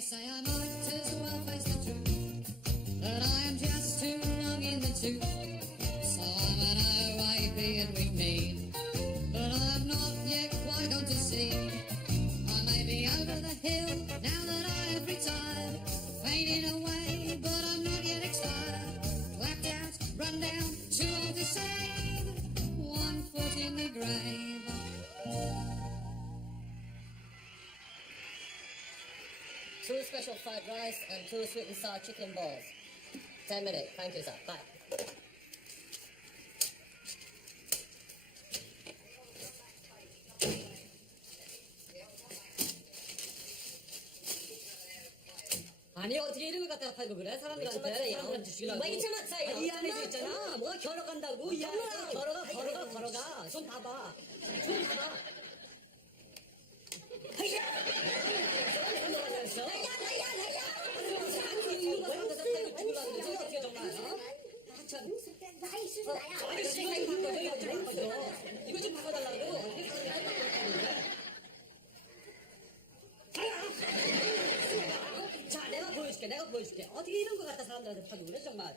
They say I might as well face the truth, but I am just too long in the tooth. So I'm an OAP and we mean, but I've not yet quite gone to sea. I may be over the hill now that I have retired, fading away, but I'm not yet expired. Clapped out, run down, too old to save, 1 foot in the grave. 2 special fried rice and 2 sweet and sour chicken balls. 10 minutes. Thank you, sir. Bye. 아니 어떻게 이런 거 갖다가 팔고 그래 사람들한테 주려고 이 안에서 있잖아 뭐가 걸어간다고 이 안에서 걸어가 손 봐봐 손 봐봐 하야 이거 좀 바꿔달라고 자, 내가 보여줄게. 어떻게 이런 거 갖다 사람들한테 파고 그래, 정말.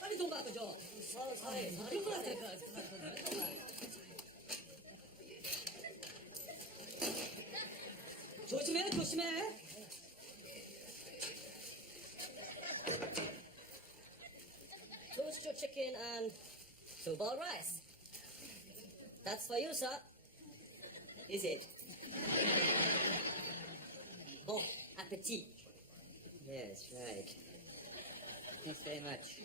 빨리 돈 바꿔줘. 누구한테 정말. 조심해. Toast your chicken and 2 boiled rice. That's for you, sir. Is it? Bon appetit. Yes, right. Thanks very much.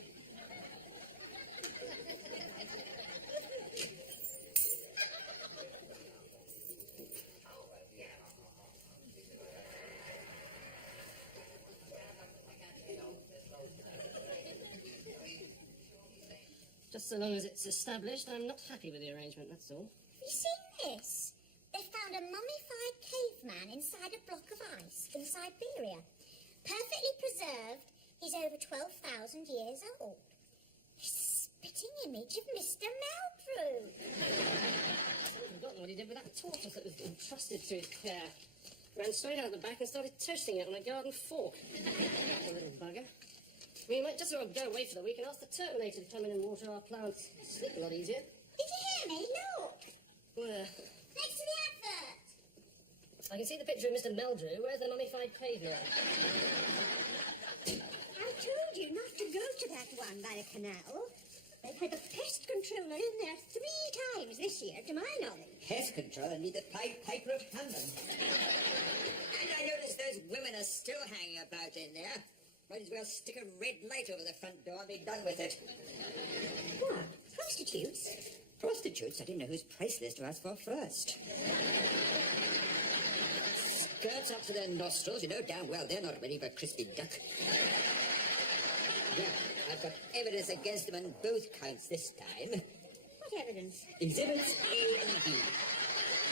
Just so long as it's established, I'm not happy with the arrangement, that's all. Have you seen this? They found a mummified caveman inside a block of ice in Siberia. Perfectly preserved, he's over 12,000 years old. His spitting image of Mr. Meldrew. I've forgotten what he did with that tortoise that was entrusted to his care. Ran straight out the back and started toasting it on a garden fork. Poor little bugger. We might just sort of go away for the week and ask the Terminator to come in and water our plants. Sleep a lot easier. Did you hear me? Look! Where? Next to the advert! I can see the picture of Mr. Meldrew. Where's the mummified caveman? I told you not to go to that one by the canal. They've had the pest controller in there 3 times this year, to my knowledge. Pest control and need the Pied Piper of Hammond. And I notice those women are still hanging about in there. Might as well stick a red light over the front door and be done with it. What? Prostitutes? Prostitutes? I didn't know whose price list to ask for first. Skirts up to their nostrils, you know damn well they're not ready for crispy duck. Yeah, I've got evidence against them on both counts this time. What evidence? Exhibits A and B.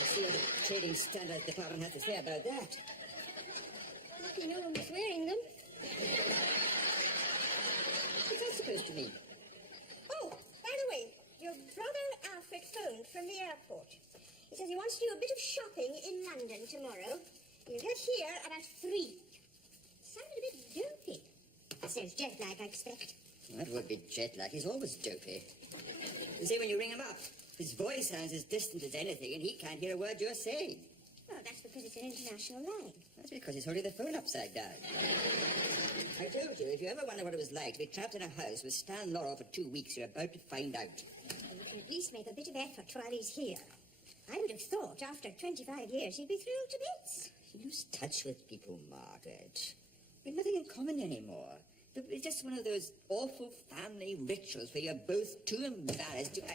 Let's see what the Trading Standards Department has to say about that. Lucky no one was wearing them. What's that supposed to mean? Oh, by the way, your brother Alfred phoned from the airport. He says he wants to do a bit of shopping in London tomorrow. He'll get here about 3. Sounded a bit dopey. Says jet lag, I expect. That would be jet lag. He's always dopey. You see, when you ring him up, his voice sounds as distant as anything, and he can't hear a word you're saying. Well, that's because it's an international line. That's because he's holding the phone upside down. I told you, if you ever wonder what it was like to be trapped in a house with Stan Laurel for 2 weeks, you're about to find out. Well, you can at least make a bit of effort while he's here. I would have thought after 25 years he'd be thrilled to bits. You lose touch with people, Margaret. We've nothing in common anymore. It's just one of those awful family rituals where you're both too embarrassed to... No.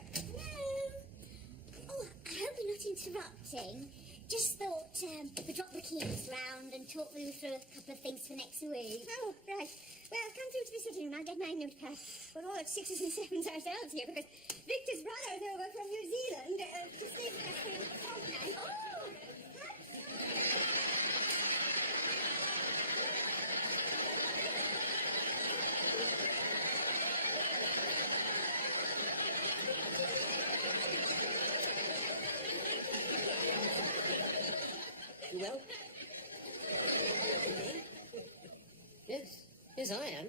Oh, I hope you're not interrupting. Just thought we'd drop the keys round and talk you through a couple of things for next week. Oh, right. Well, come through to the sitting room. I'll get my notepad. We're all at 6s and 7s ourselves here because Victor's brother's over from New Zealand to stay with us for a fortnight. Oh! You well? Yes. Yes, I am.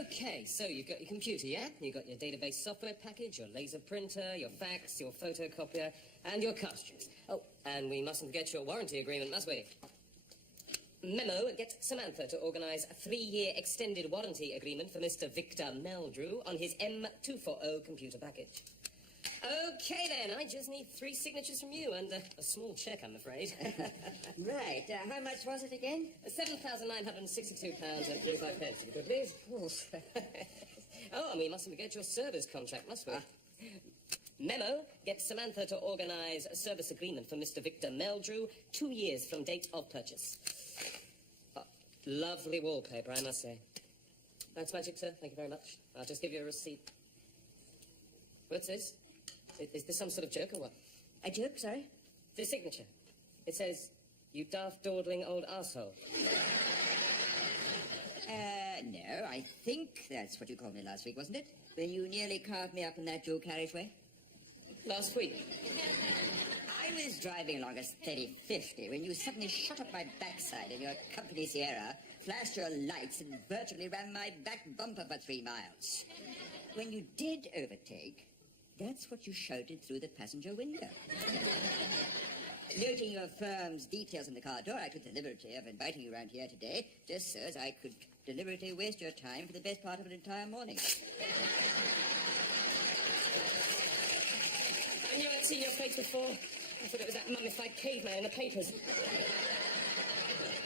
Okay, so you've got your computer, yeah? You've got your database software package, your laser printer, your fax, your photocopier, and your cartridges. Oh, and we mustn't forget your warranty agreement, must we? Memo, get Samantha to organise a 3-year extended warranty agreement for Mr. Victor Meldrew on his M240 computer package. Okay, then, I just need 3 signatures from you and a small cheque, I'm afraid. Right. How much was it again? £7,962 and 45 pence, if you could, please. Oh, and we mustn't forget your service contract, must we? Memo, get Samantha to organise a service agreement for Mr. Victor Meldrew, 2 years from date of purchase. Lovely wallpaper, I must say. That's magic, sir. Thank you very much. I'll just give you a receipt. What's this? Is this some sort of joke or what? A joke, sorry? The signature. It says, "You daft, dawdling old arsehole." No, I think that's what you called me last week, wasn't it? When you nearly carved me up in that dual carriageway? Last week. I was driving along a steady 50 when you suddenly shot up my backside in your company Sierra, flashed your lights, and virtually ran my back bumper for 3 miles. When you did overtake, that's what you shouted through the passenger window. Noting your firm's details in the car door, I took the liberty of inviting you around here today, just so as I could deliberately waste your time for the best part of an entire morning. I knew I'd seen your face before. I thought it was that mummified caveman in the papers.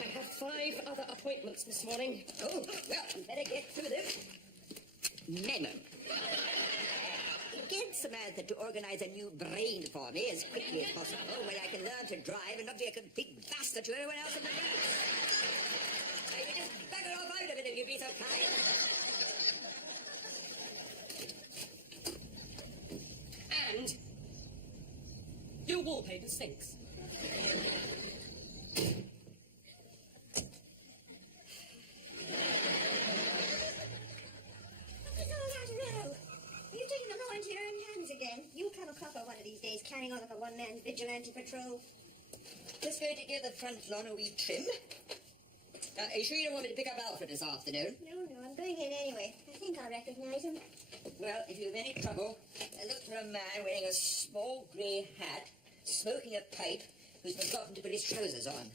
I have 5 other appointments this morning. Oh, well, you better get through them. Memo. Get Samantha to organise a new brain for me as quickly as possible, where I can learn to drive and not be a complete bastard to everyone else in the road. I can just bugger off out of it if you'd be so kind. And your wallpaper stinks. What's all that row? You've taken the law into your own hands again. You'll come a copper one of these days, carrying on like a one-man vigilante patrol. Just going to give the front lawn a wee trim. Are you sure you don't want me to pick up Alfred this afternoon? No, I'm going in anyway. I think I recognise him. Well, if you have any trouble, look for a man wearing a small grey hat, smoking a pipe, who's forgotten to put his trousers on.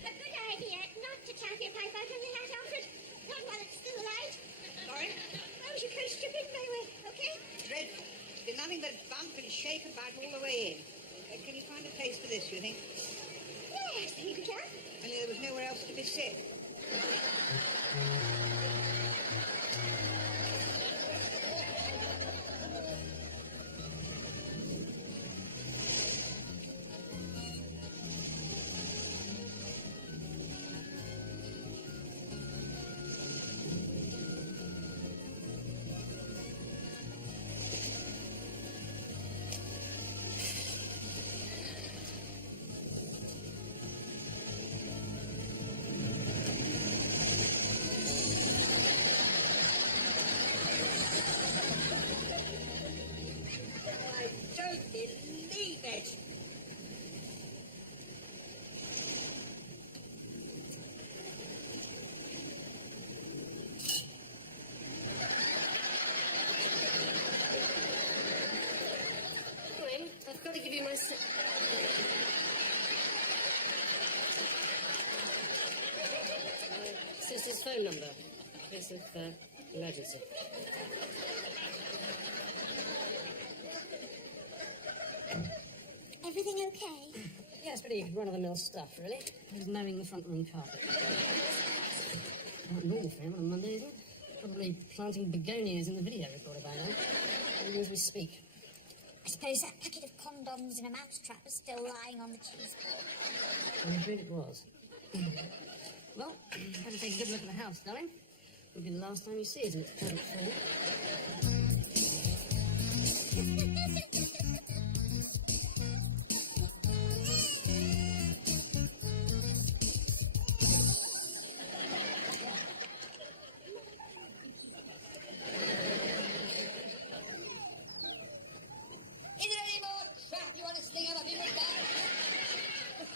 A good idea not to tap your pipe out of the hat, Alfred. Not while it's still alight. Sorry? Oh, you coast your big my way, okay? Dreadful. There's nothing but bump and shake about all the way in. Can you find a place for this, you think? Yes, I think you can. Only there was nowhere else to be set. I don't believe it! Gwen, I've got to give you my... sister's phone number. In case of emergency. Everything okay? Yeah, it's pretty run-of-the-mill stuff, really. He's mowing the front room carpet. Not normal for him on a Monday, isn't it? Probably planting begonias in the video recorder by now. Even as we speak. I suppose that packet of condoms and a mousetrap is still lying on the cheese board. I'm afraid it was. Well, better take a good look at the house, darling. It'll be the last time you see it in its current form. Is there any more crap you want to sling up in with that?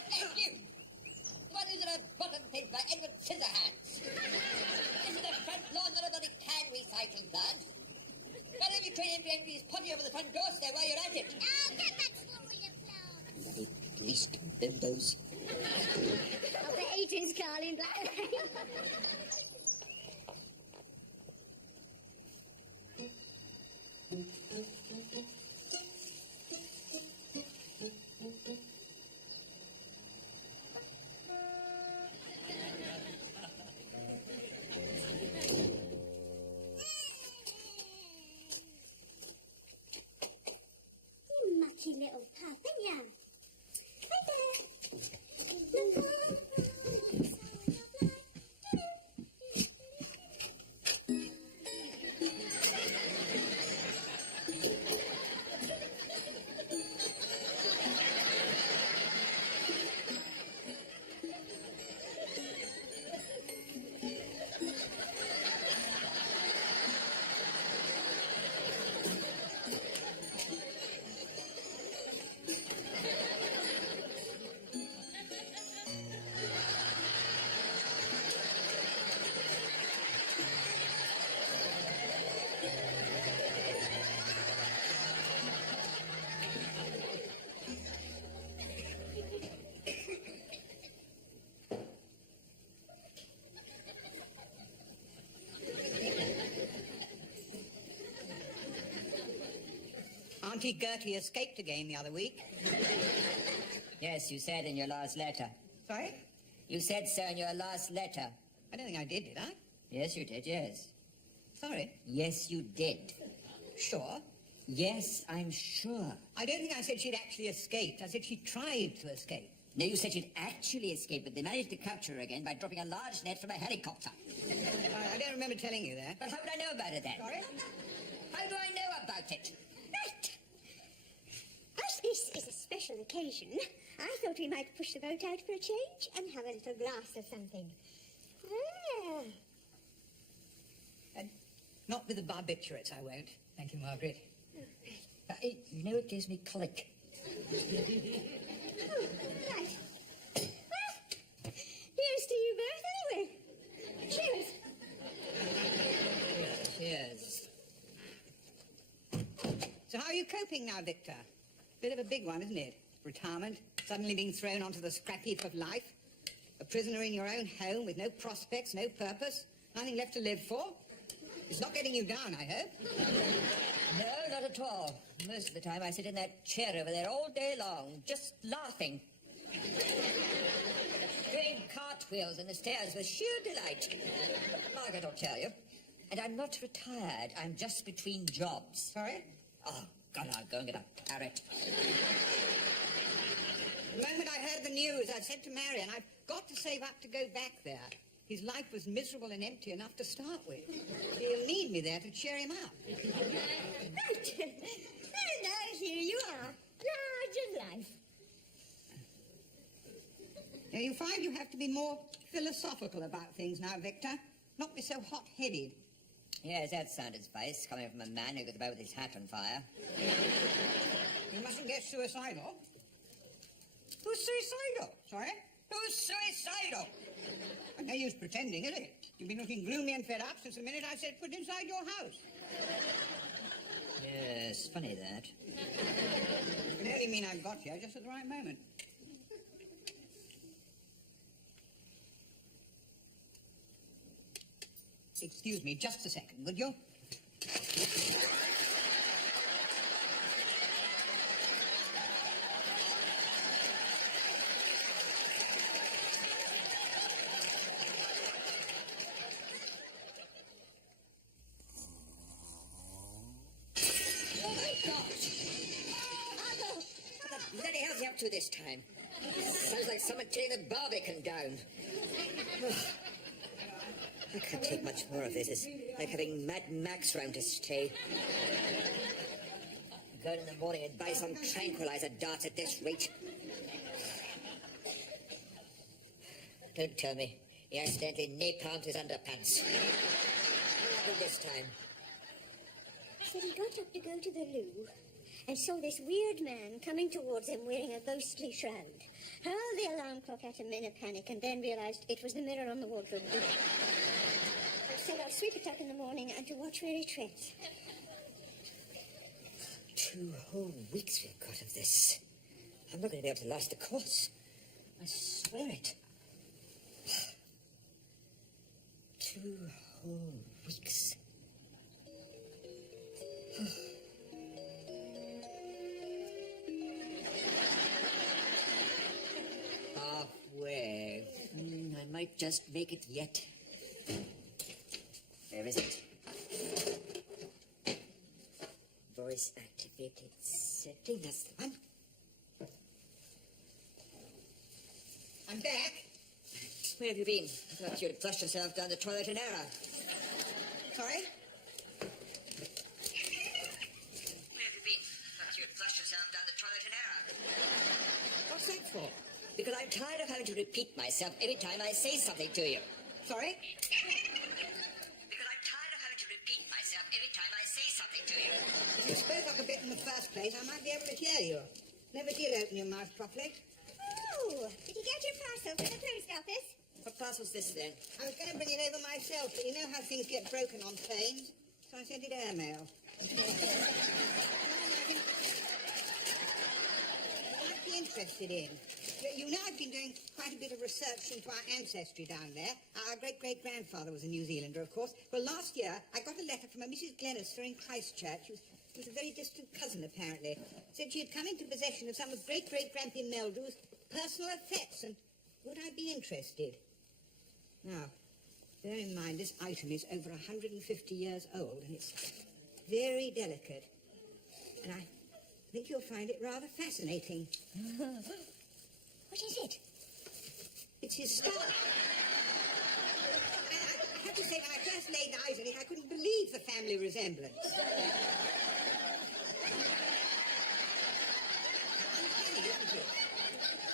Thank you. The one who's in a bottom fed by Edward Scissorhands. This is the front lawn, not a bloody can recycling plant. Why don't you train him to empty his potty over the front doorstep while you're at it? Oh, get back slowly, you clown. Bloody police bimbos. I'll bet Adrian's Carly in black. You mucky little pup, ain't ya? Hi there. Auntie Gertie escaped again the other week. Yes, you said in your last letter. Sorry? You said so in your last letter. I don't think I did I? Yes, you did, yes. Sorry? Yes, you did. Sure. Yes, I'm sure. I don't think I said she'd actually escaped. I said she tried to escape. No, you said she'd actually escaped, but they managed to capture her again by dropping a large net from a helicopter. I don't remember telling you that. But how would I know about it then? Sorry? How do I know about it? Right. As this is a special occasion, I thought we might push the boat out for a change and have a little glass of something. Ah. Not with the barbiturates, I won't. Thank you, Margaret. You know, it gives me colic. Oh, right. Well, here's to you both anyway. Cheers. Cheers. So how are you coping now, Victor? Bit of a big one, isn't it? Retirement, suddenly being thrown onto the scrap heap of life. A prisoner in your own home with no prospects, no purpose, nothing left to live for. It's not getting you down, I hope. No, not at all. Most of the time I sit in that chair over there all day long, just laughing. Doing cartwheels in the stairs with sheer delight. Margaret will tell you. And I'm not retired. I'm just between jobs. Sorry? Oh, God, I'll go and get a parrot. The moment I heard the news, I said to Marion, I've got to save up to go back there. His life was miserable and empty enough to start with. He'll need me there to cheer him up. Right. Well, now here you are. Large of life. Now, you find you have to be more philosophical about things now, Victor. Not be so hot-headed. Yes, that sounded spice, coming from a man who goes about with his hat on fire. You mustn't get suicidal. Who's suicidal? Sorry? Who's suicidal? No use pretending, is it? You've been looking gloomy and fed up since the minute I said put inside your house. Yes, funny that. It can only mean I've got here just at the right moment. Excuse me, just a second, would you? What the bloody hell's he up to this time? Sounds like someone tearing the Barbican down. I can't take much more of this. It's like having Mad Max round to stay. Go in the morning and buy some tranquilizer darts at this rate. Don't tell me he accidentally napalmed his underpants. What happened this time? Said he got up to go to the loo and saw this weird man coming towards him wearing a ghostly shroud. Hurled the alarm clock at him in a panic and then realised it was the mirror on the wardrobe door. And said I'll sweep it up in the morning and to watch where he treads. 2 whole weeks we've got of this. I'm not going to be able to last the course. I swear it. 2 whole weeks. Halfway. I might just make it yet. Where is it? Voice activated setting. That's the one. I'm back. Where have you been? I thought you'd flushed yourself down the toilet in error. Sorry? Where have you been? I thought you'd flushed yourself down the toilet in error. What's that for? Because I'm tired of having to repeat myself every time I say something to you. Sorry? Because I'm tired of having to repeat myself every time I say something to you. If you spoke up a bit in the first place, I might be able to hear you. Never did open your mouth properly. Oh, did you get your parcel from the post office? What parcel's this then? I was going to bring it over myself, but you know how things get broken on planes, so I sent it airmail. You might be interested in. You know I've been doing quite a bit of research into our ancestry down there. Our great-great-grandfather was a New Zealander, of course. Well, last year, I got a letter from a Mrs. Glenister in Christchurch. She was a very distant cousin, apparently. Said she had come into possession of some of great-great-grandpa Meldrew's personal effects, and would I be interested? Now, bear in mind, this item is over 150 years old, and it's very delicate. And I think you'll find it rather fascinating. What is it? It's his star. I have to say, when I first laid eyes on it, I couldn't believe the family resemblance. Uncanny, isn't it?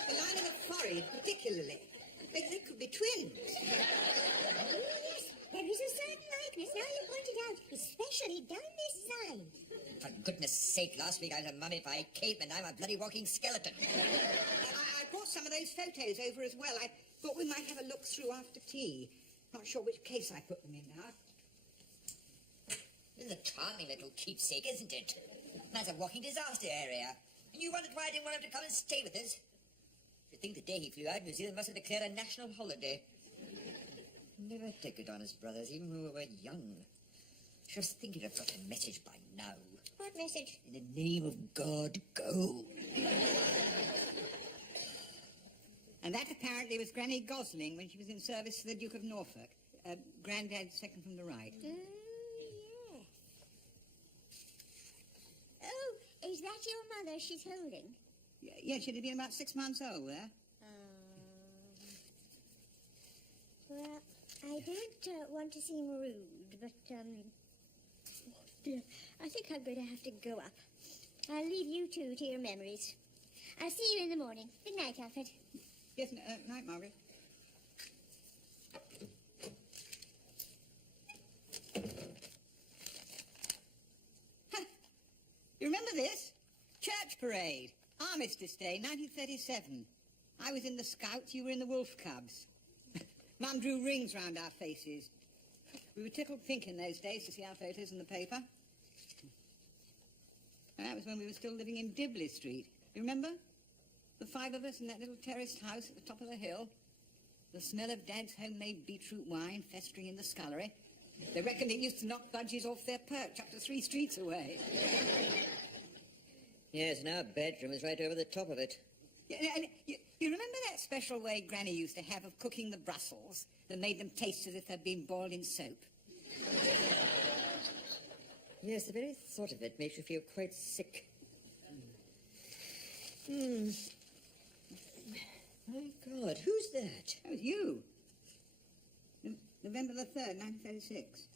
The line of the forehead, particularly. They could be twins. Oh, yes, there is a certain likeness, now you point it out, especially down this side. For goodness sake, last week I was a mummified caveman, now I'm a bloody walking skeleton. I brought some of those photos over as well. I thought we might have a look through after tea. Not sure which case I put them in now. This is a charming little keepsake, isn't it? That's a walking disaster area. And you wondered why I didn't want him to come and stay with us? I think the day he flew out, New Zealand must have declared a national holiday. Never took it on us, brothers, even when we were young. Just think you'd have got a message by now. What message? In the name of God, go. And that apparently was Granny Gosling when she was in service for the Duke of Norfolk. Grandad second from the right. Yes. Oh, is that your mother she's holding? Yeah, she'd have been about 6 months old there. Well, I don't want to seem rude, but, dear, I think I'm going to have to go up. I'll leave you two to your memories. I'll see you in the morning. Good night, Alfred. Yes, night, Margaret. Ha! You remember this? Church parade. Armistice Day, 1937. I was in the Scouts, you were in the Wolf Cubs. Mum drew rings round our faces. We were tickled pink in those days to see our photos in the paper. And that was when we were still living in Dibley Street. You remember? The 5 of us in that little terraced house at the top of the hill. The smell of Dad's homemade beetroot wine festering in the scullery. They reckoned it used to knock budgies off their perch up to 3 streets away. Yes, and our bedroom is right over the top of it. Yeah, and you remember that special way Granny used to have of cooking the Brussels that made them taste as if they'd been boiled in soap? Yes, the very thought of it makes you feel quite sick. My God, who's that? That was you. November the 3rd, 1936.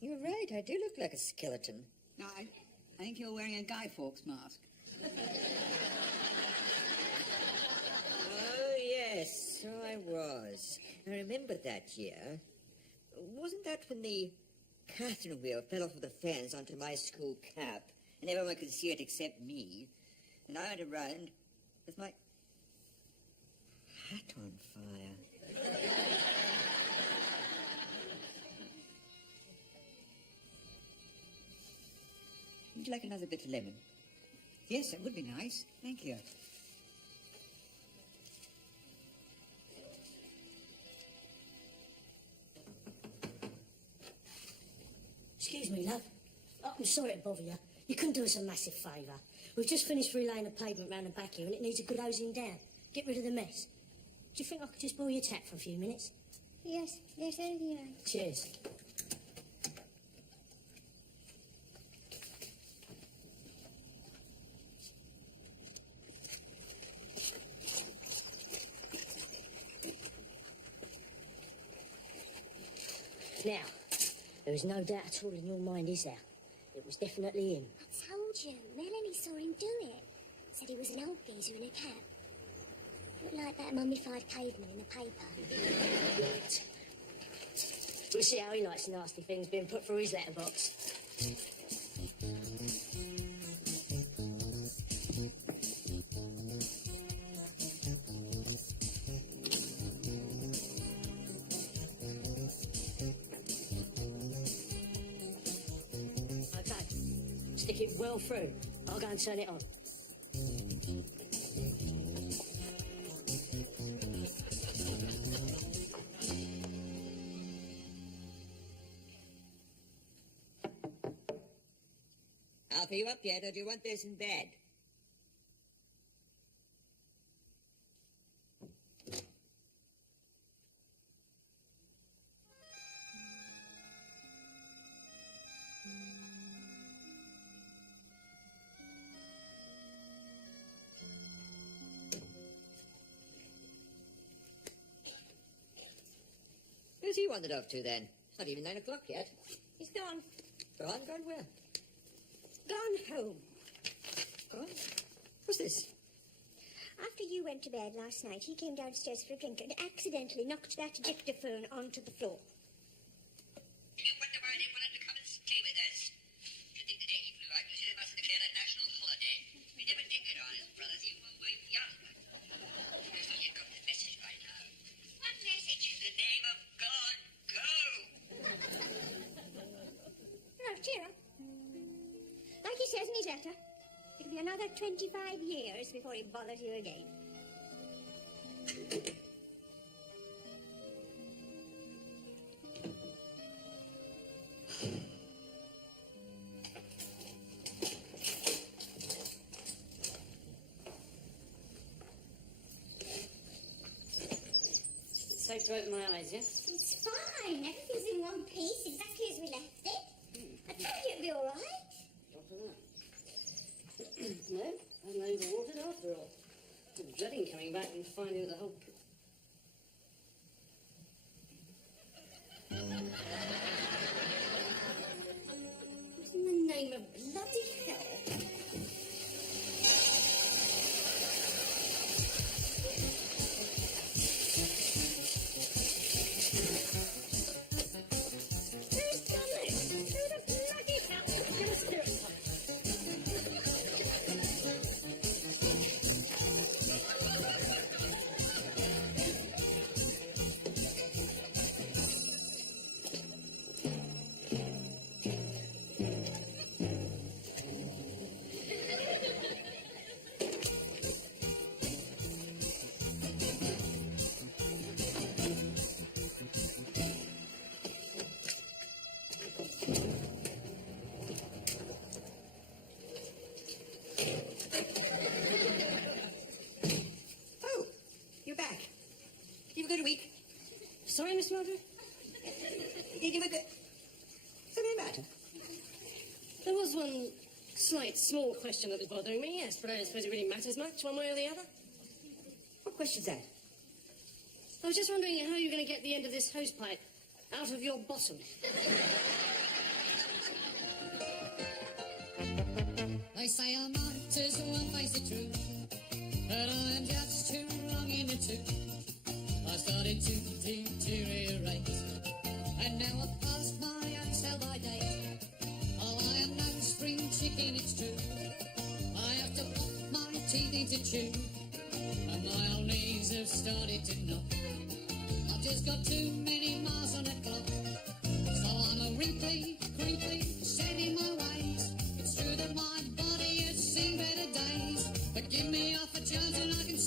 You're right, I do look like a skeleton. No, I think you're wearing a Guy Fawkes mask. Oh, yes, so I was. I remember that year. Wasn't that when the Catherine wheel fell off of the fence onto my school cap, and everyone could see it except me? And I went around with my hat on fire. Would you like another bit of lemon? Yes, that would be nice. Thank you. Excuse me, love. Oh, I'm sorry to bother you. You couldn't do us a massive favour. We've just finished relaying the pavement round the back here and it needs a good hosing down. Get rid of the mess. Do you think I could just borrow your tap for a few minutes? Yes, anything you like. Cheers. Now, there is no doubt at all in your mind, is there? It was definitely him. I told you. Melanie saw him do it. Said he was an old geezer in a cap. Looked like that mummified caveman in the paper. We'll see how he likes nasty things being put through his letterbox. Okay, stick it well through. I'll go and turn it on. Alf, are you up yet, or do you want this in bed? Where's he wandered off to, then? It's not even 9 o'clock yet. He's gone. Gone? Gone where? Gone home. Gone? What's this? After you went to bed last night, he came downstairs for a drink and accidentally knocked that dictaphone onto the floor. You wonder why they wanted to come and stay with us? You think the day he flew out, Monsieur must declare a national holiday? We never did get on as brothers, even when we were young. You thought you'd got the message by now. What message? In the name of God, go! Oh, cheer up. Like he says in his letter, it'll be another 25 years before he bothers you again. It's safe to open my eyes, yeah? It's fine. Everything's in one piece, exactly as we left it. I told you it'd be all right. After that. No, I'm overwatered after all. I'm dreading coming back and finding that the whole... What in the name of bloody hell? Who's done this? Who the bloody hell is going to do it? Oh, you're back. Did you have a good week? Sorry, Mr. Mildred? Did you have a good... Something the matter? There was one slight, small question that was bothering me, yes, but I don't suppose it really matters much, one way or the other. What question's that? I was just wondering how you're going to get the end of this hose pipe out of your bottom. They say I might as well face the truth, but I am just too wrong in the tooth. I started to deteriorate, and now I've passed my own sell-by date. Oh, I am no spring chicken, it's true. I have to put my teeth into chew, and my old knees have started to knock. I've just got too many miles on the clock, so I'm a wrinkly, crinkly, set in my ways. It's true that my body has seen better days, but give me half a chance and I can